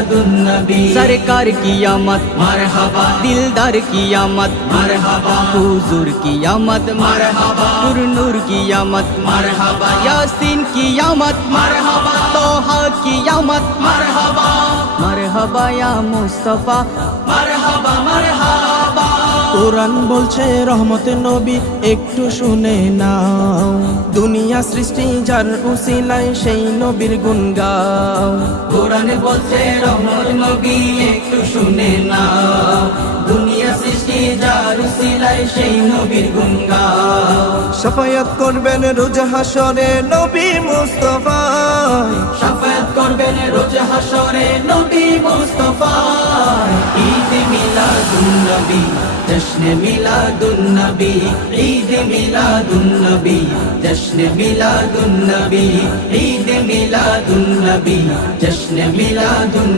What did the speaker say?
मिलादुन नबी। सरकार की आमद मरहबा, दिलदार की आमद मरहबा, हुजूर की आमद मरहबा, नूर की आमद मरहबा, यासीन की आमद मरहबा, तोहा की आमद मरहबा, मरहबा या मुस्तफा मरहबा, मरहबा। কোরআন বলছে রহমতে নবী একটু শুনে নাও, দুনিয়া সৃষ্টি যার উসিলায় সেই নবীর গুণ গাও। কোরআন বলছে রহমত নবী একটু শুনে নাও, দুনিয়া সৃষ্টি যার উসিলায় সেই নবীর গুণ গাও। শাফায়াত করবেন রোজ হাসরে নবী মুস্তাফা, শাফায়াত করবেন রোজ হাসরে নবী মুস্তাফা। ঈদ মিলাদুন নবী, জশ্ন মিলাদুন নবী, ঈদ মিলাদুন নবী, জশ্ন মিলাদুন নবী, ঈদ মিলাদুন নবী, জশ্ন মিলাদুন